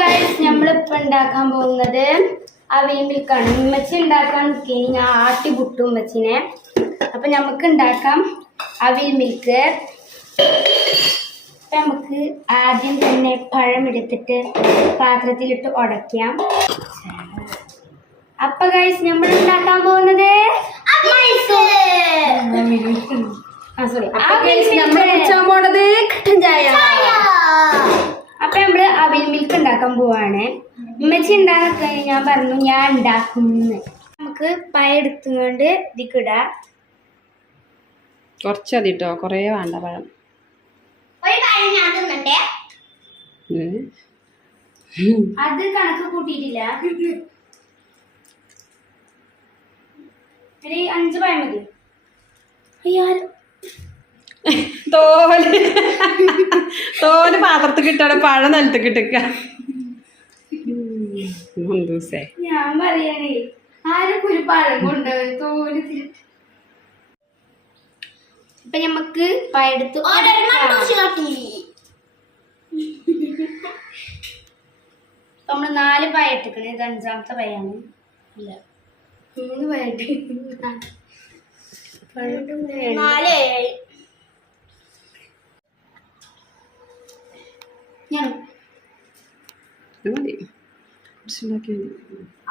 Guys നമ്മളിപ്പോൾ ഉണ്ടാക്കാൻ പോകുന്നത് അവിൽ മിൽക്കാണ്. ഉമ്മച്ചി ഉണ്ടാക്കാൻ നിൽക്കുകയാണ്, ഞാൻ ആട്ടി പുട്ടും ഉമ്മച്ചിനെ. അപ്പം നമുക്ക് ഉണ്ടാക്കാം അവിൽ മിൽക്ക്. അപ്പം നമുക്ക് ആദ്യം തന്നെ പഴം എടുത്തിട്ട് പാത്രത്തിലിട്ട് ഉടയ്ക്കാം. അപ്പം ഗൈസ് നമ്മൾ ഉണ്ടാക്കാൻ പോകുന്നത് അപ്പൊ നമ്മള് അവിൽ മിൽക്ക് ഉണ്ടാക്കാൻ പോവാണ്. ഉമ്മച്ചി ഉണ്ടാക്കാൻ ഞാൻ പറഞ്ഞു ഞാൻ ഉണ്ടാക്കുന്നു. നമുക്ക് പഴം എടുത്തുകൊണ്ട് ഇതിക്കിടാം. കുറച്ചതിട്ടോ, കൊറേ വേണ്ട പഴം. അത് കണക്ക് കൂട്ടിയിട്ടില്ല. ഒരു 5 പഴം മതി. തോല് പാത്രത്തിൽ കിട്ടാണ്, പഴം നിലത്ത് കിട്ടുക. ഞാൻ പറയണേ ആരൊക്കെ ഒരു പഴം കൊണ്ടുപോയി തോല്. ഇപ്പൊ ഞമ്മക്ക് പഴെടുത്ത് നമ്മള് 4 പഴം ഇട്ടിക്കണേ. ഇത് 5ാമത്തെ പഴയാണ്. ഇല്ല 3 പഴം ഇട്ട് ഞാൻ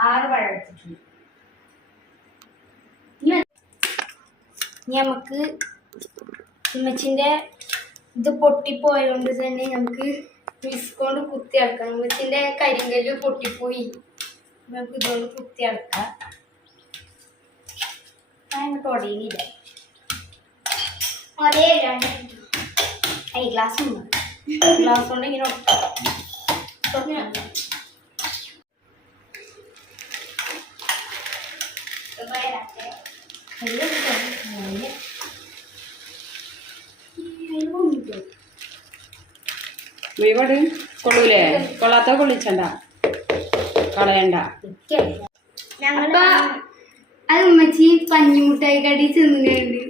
6 പഴം എടുത്തിട്ടുണ്ട്. നമുക്ക് ഉമ്മച്ചിന്റെ ഇത് പൊട്ടിപ്പോയതുകൊണ്ട് തന്നെ നമുക്ക് വിസ്കൊണ്ട് കുത്തി അടക്കാം. ഉമ്മച്ചിന്റെ കരിങ്കല്ല് പൊട്ടിപ്പോയി, നമുക്ക് ഇതുകൊണ്ട് കുത്തി അടക്കാം. അങ്ങോട്ട് ഒടയില്ല. ഗ്ലാസ് ഉണ്ട്, ഗ്ലാസ് കൊണ്ട് ഇങ്ങനെ ഒട്ടാം. ഇവിടെ കൊള്ളൂലേ? കൊള്ളാത്ത കൊള്ളിച്ചണ്ട, കളയണ്ട. അപ്പൊ അത് ഉമ്മച്ചി പഞ്ഞിമുട്ടായി കടി തിന്നുകയുണ്ട്.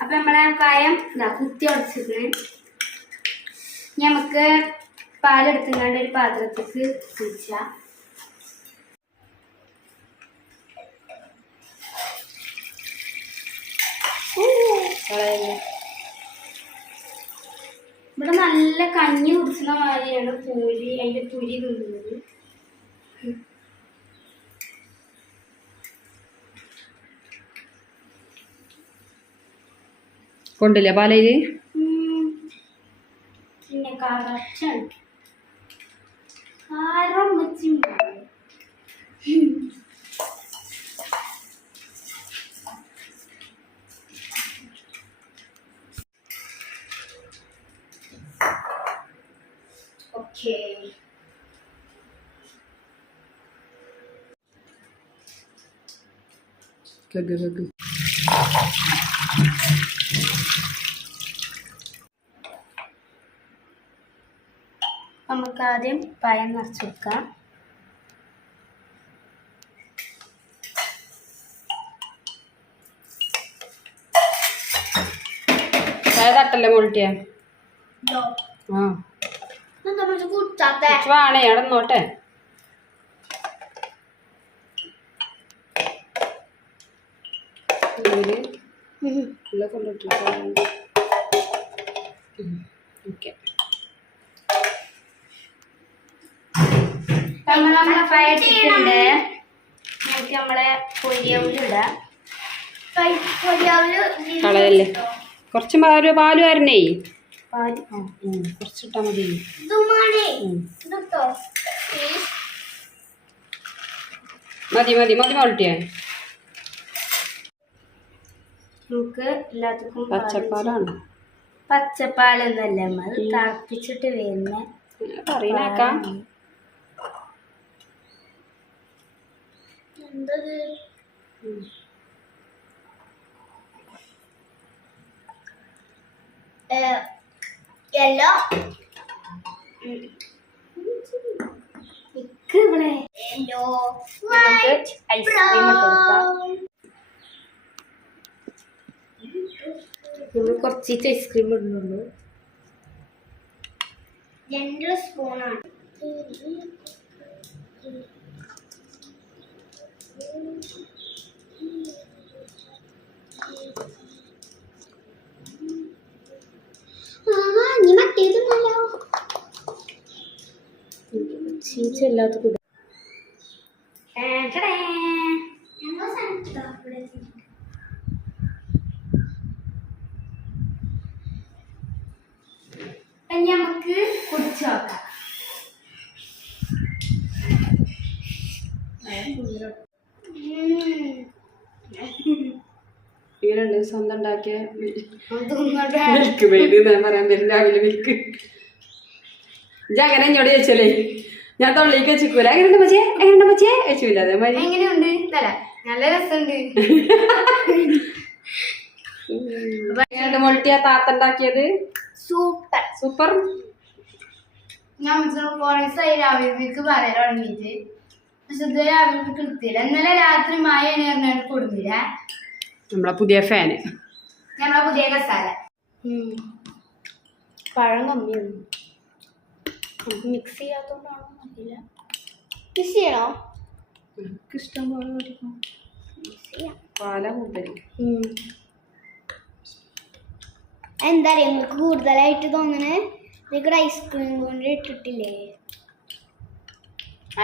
അപ്പൊ നമ്മളെ പഴം കുത്തി ഉടച്ചിട്ട് നമുക്ക് പാലെടുത്തുകൊണ്ട് ഒരു പാത്രത്തേക്ക് വെച്ച. ഇവിടെ നല്ല കഞ്ഞി കുടിച്ചുന്ന മാതിരിയാണ് പൂരി, അതിന്റെ പുരി തിന്നുന്നത്. കൊണ്ടില്ല പാലയില് പിന്നെ കറച്ചാണ് കാരം വെച്ച്. ഓക്കേ, നമുക്ക് ആദ്യം പഴം നിറച്ച് വെക്കാം. തട്ടല്ലേ മോളിട്ടിയ വേണേ ഇടന്നോട്ടെ. ഓക്കെ, നമ്മളെ പഴയിട്ടുണ്ട്. നമുക്ക് നമ്മളെ പൊരിയാവിലിടാം. കളയല്ലേ, കുറച്ച് പാല് വരണേ. കുറച്ചിട്ടാ മതി. മതി മതി മതി മോളിട്ടിയ. നമുക്ക് എല്ലാത്തിനും പച്ചപ്പാലാണ്. പച്ചപ്പാലൊന്നല്ല, നമ്മൾ തിളപ്പിച്ചിട്ട് വരുന്ന പറയുന്നേക്കാം. യെല്ലോ ഐസ്ക്രീം നമ്മൾ കുറച്ച് ഐസ്ക്രീം ഇടുന്നുള്ളൂ. 2 സ്പൂണാണ്. ചീച്ചല്ലാത്ത കുടി നമുക്ക് കുടിച്ചു നോക്കാം. ഇവരുണ്ട് സ്വന്തം ഉണ്ടാക്കിയ മിൽക്ക് മെയ്ഡ് ഞാൻ പറയാൻ പറ്റും. രാവിലെ മിൽക്ക് ഇജ്ജ് അങ്ങനെ എന്നോട് ചോദിച്ചല്ലേ, ഞാൻ തൊള്ളിക്ക് വെച്ചിക്കൂല. എങ്ങനെയുണ്ട് പച്ചേ വെച്ചില്ല. അതേമാതിരി എങ്ങനെയുണ്ട്? നല്ല രസമുണ്ട്. മൊൾട്ടിയ താത്ത ഉണ്ടാക്കിയത് സൂപ്പർ സൂപ്പർ. ഞാൻ രാവിലേക്ക് പറയാൻ തുടങ്ങിയിട്ട് പക്ഷെ ഇത് രാവിലേക്ക് കിട്ടിയില്ല. ഇന്നലെ രാത്രി മായാണ് പറഞ്ഞാൽ കൊടുന്നില്ല. നമ്മളെ പുതിയ ഫാന്, നമ്മളെ പുതിയ കസാല. പഴം കമ്മിയാണ്. നമുക്ക് മിക്സ് ചെയ്യാത്തോണ്ടാണോ അറിയില്ല. മിക്സ് ചെയ്യണോ? ഇഷ്ടം പോലെ പാല കൂടുതൽ. എന്താ അറിയാം നിങ്ങൾക്ക് കൂടുതലായിട്ട് തോന്നണേ നിങ്ങൾക്ക് ഐസ്ക്രീം കൊണ്ട് ഇട്ടിട്ടില്ലേ?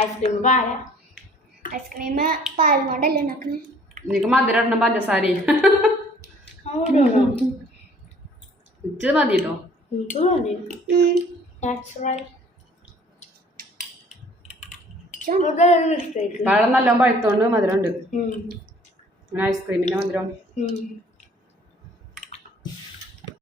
ഐസ്ക്രീം പാല. ഐസ്ക്രീം പാൽ കൊണ്ടല്ലേ ഉണ്ടാക്കുന്നത്? നിനക്ക് മധുരം ഇടണം, പഞ്ചസാര ഇച്ചത് മതി കേട്ടോ. നാച്ചുറൽ പഴം നല്ലോണം പഴുത്തോണ്ട് മധുരം ഉണ്ട്. ഐസ്ക്രീമിന്റെ മധുരം